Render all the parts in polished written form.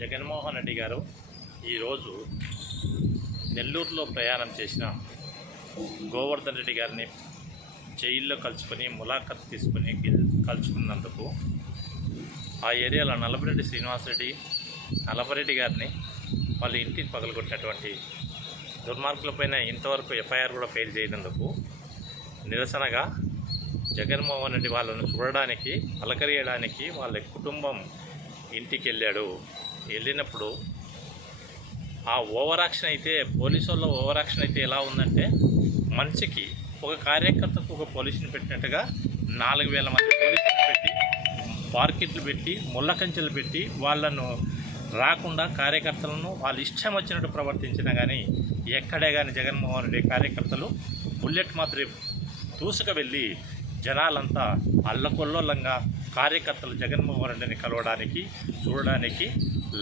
జగన్మోహన్ రెడ్డి గారు ఈరోజు నెల్లూరులో ప్రయాణం చేసిన గోవర్ధన్ రెడ్డి గారిని జైల్లో కలుసుకొని ములాఖత్ తీసుకొని కలుసుకున్నందుకు ఆ ఏరియాలో నల్లపరెడ్డి శ్రీనివాసరెడ్డి నల్లపరెడ్డి గారిని వాళ్ళ ఇంటిని పగలగొట్టినటువంటి దుర్మార్గులపైన ఇంతవరకు ఎఫ్ఐఆర్ కూడా ఫెయిల్ చేయనందుకు నిరసనగా జగన్మోహన్ రెడ్డి వాళ్ళను చూడడానికి పలకరియడానికి వాళ్ళ కుటుంబం ఇంటికి వెళ్ళినప్పుడు ఆ ఓవర్ యాక్షన్ అయితే పోలీసు వాళ్ళ ఓవర్ యాక్షన్ అయితే ఎలా ఉందంటే మనిషికి ఒక కార్యకర్తకు ఒక పోలీసుని పెట్టినట్టుగా 4000 మంది పోలీసులు పెట్టి బార్కెట్లు పెట్టి ముళ్ళ కంచెలు పెట్టి వాళ్ళను రాకుండా కార్యకర్తలను వాళ్ళు ఇష్టం వచ్చినట్టు ప్రవర్తించినా కానీ ఎక్కడే కానీ జగన్మోహన్ రెడ్డి కార్యకర్తలు బుల్లెట్ మాత్రం దూసుకు వెళ్ళి జనాలంతా అల్లకొల్లోలంగా కార్యకర్తలు జగన్మోహన్ రెడ్డిని కలవడానికి చూడడానికి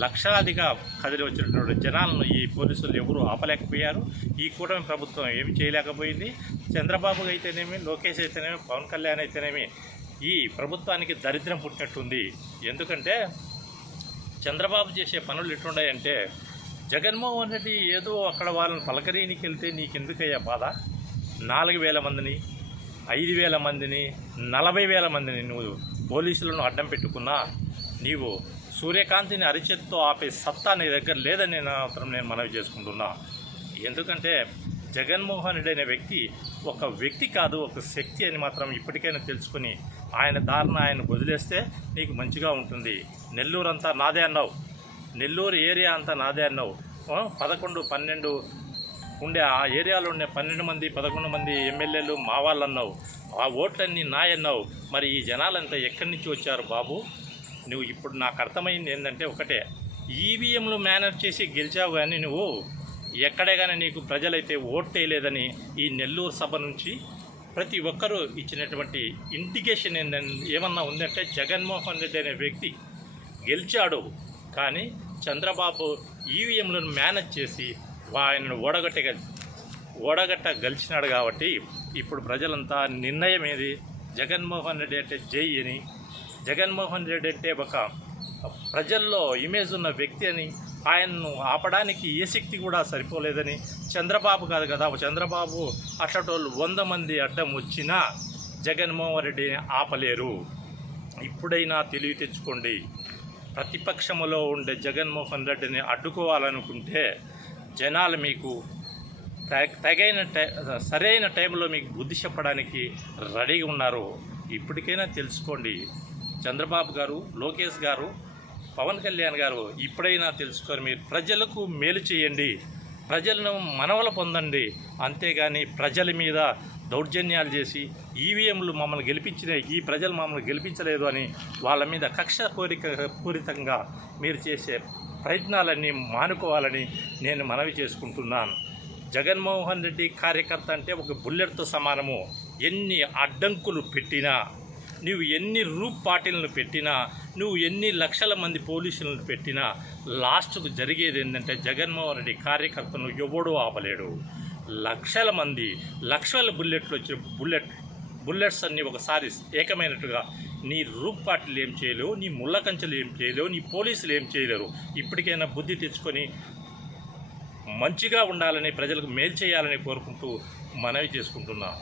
లక్షలాదిగా కదిలి వచ్చినటువంటి జనాలను ఈ పోలీసులు ఎవరూ ఆపలేకపోయారు. ఈ కూటమి ప్రభుత్వం ఏమి చేయలేకపోయింది. చంద్రబాబు అయితేనేమి, లోకేష్ అయితేనేమి, పవన్ కళ్యాణ్ అయితేనేమి ఈ ప్రభుత్వానికి దరిద్రం పుట్టినట్టుంది. ఎందుకంటే చంద్రబాబు చేసే పనులు ఎట్లున్నాయంటే జగన్మోహన్ రెడ్డి ఏదో అక్కడ వాళ్ళని పలకరీనికి వెళ్తే నీకెందుకయ్యా బాధ? 4000 మందిని 5000 మందిని 40,000 మందిని నువ్వు పోలీసులను అడ్డం పెట్టుకున్నా నీవు సూర్యకాంతిని అరిచేత్తో ఆపే సత్తా నీ దగ్గర లేదని నేను మనవి చేసుకుంటున్నా. ఎందుకంటే జగన్మోహన్ రెడ్డి అనే వ్యక్తి ఒక వ్యక్తి కాదు, ఒక శక్తి అని మాత్రం ఇప్పటికైనా తెలుసుకుని ఆయన దారిన ఆయన వదిలేస్తే నీకు మంచిగా ఉంటుంది. నెల్లూరు అంతా నాదే అన్నావు, నెల్లూరు ఏరియా అంతా నాదే అన్నావు. 11, 12 ఉండే ఆ ఏరియాలో ఉండే 12 మంది 11 మంది ఎమ్మెల్యేలు మా వాళ్ళు అన్నావు. ఆ ఓట్లన్నీ నాయన్నావు. మరి ఈ జనాలంతా ఎక్కడి నుంచి వచ్చారు బాబు? నువ్వు ఇప్పుడు నాకు అర్థమైంది ఏంటంటే ఒకటే, ఈవీఎంలు మేనేజ్ చేసి గెలిచావు కానీ నువ్వు ఎక్కడే కానీ నీకు ప్రజలైతే ఓట్టేయలేదని ఈ నెల్లూరు సభ నుంచి ప్రతి ఒక్కరూ ఇచ్చినటువంటి ఇండికేషన్ ఏమన్నా ఉందంటే జగన్మోహన్ రెడ్డి అనే వ్యక్తి గెలిచాడు కానీ చంద్రబాబు ఈవీఎంలను మేనేజ్ చేసి ఆయనను ఓడగట్ట గెలిచినాడు. కాబట్టి ఇప్పుడు ప్రజలంతా నిర్ణయం ఏది? జగన్మోహన్ రెడ్డి అంటే జై అని, జగన్మోహన్ రెడ్డి అంటే ఒక ప్రజల్లో ఇమేజ్ ఉన్న వ్యక్తి అని, ఆయన్ను ఆపడానికి ఏ శక్తి కూడా సరిపోలేదని, చంద్రబాబు కాదు కదా, చంద్రబాబు అట్లటోళ్ళు 100 మంది అడ్డం వచ్చినా జగన్మోహన్ రెడ్డిని ఆపలేరు. ఇప్పుడైనా తెలివి తెచ్చుకోండి. ప్రతిపక్షములో ఉండే జగన్మోహన్ రెడ్డిని అడ్డుకోవాలనుకుంటే జనాలు మీకు సరైన టైంలో మీకు బుద్ధి చెప్పడానికి రెడీగా ఉన్నారు. ఇప్పటికైనా తెలుసుకోండి. చంద్రబాబు గారు, లోకేష్ గారు, పవన్ కళ్యాణ్ గారు ఇప్పుడైనా తెలుసుకొని మీరు ప్రజలకు మేలు చేయండి, ప్రజలను మనవల పొందండి. అంతేగాని ప్రజల మీద దౌర్జన్యాలు చేసి ఈవీఎంలు మమ్మల్ని గెలిపించినాయి, ఈ ప్రజలు మమ్మల్ని గెలిపించలేదు అని వాళ్ళ మీద కక్ష పూరితంగా మీరు చేసే ప్రయత్నాలన్నీ మానుకోవాలని నేను మనవి చేసుకుంటున్నాను. జగన్మోహన్ రెడ్డి కార్యకర్త అంటే ఒక బుల్లెట్తో సమానము. ఎన్ని అడ్డంకులు పెట్టినా, నువ్వు ఎన్ని పార్టీలను పెట్టినా, నువ్వు ఎన్ని లక్షల మంది పోలీసులను పెట్టినా లాస్ట్కు జరిగేది ఏంటంటే జగన్మోహన్ రెడ్డి కార్యకర్తను ఎవడూ ఆపలేడు. లక్షల మంది లక్షల బుల్లెట్లు వచ్చిన బుల్లెట్స్ అన్నీ ఒకసారి ఏకమైనట్టుగా నీ పార్టీలు ఏం చేయలేవు, నీ ముళ్ళ కంచెలు ఏం చేయలేవు, నీ పోలీసులు ఏం చేయలేరు. ఇప్పటికైనా బుద్ధి తెచ్చుకొని మంచిగా ఉండాలని, ప్రజలకు మేలు చేయాలని కోరుకుంటూ మనవి చేసుకుంటున్నాను.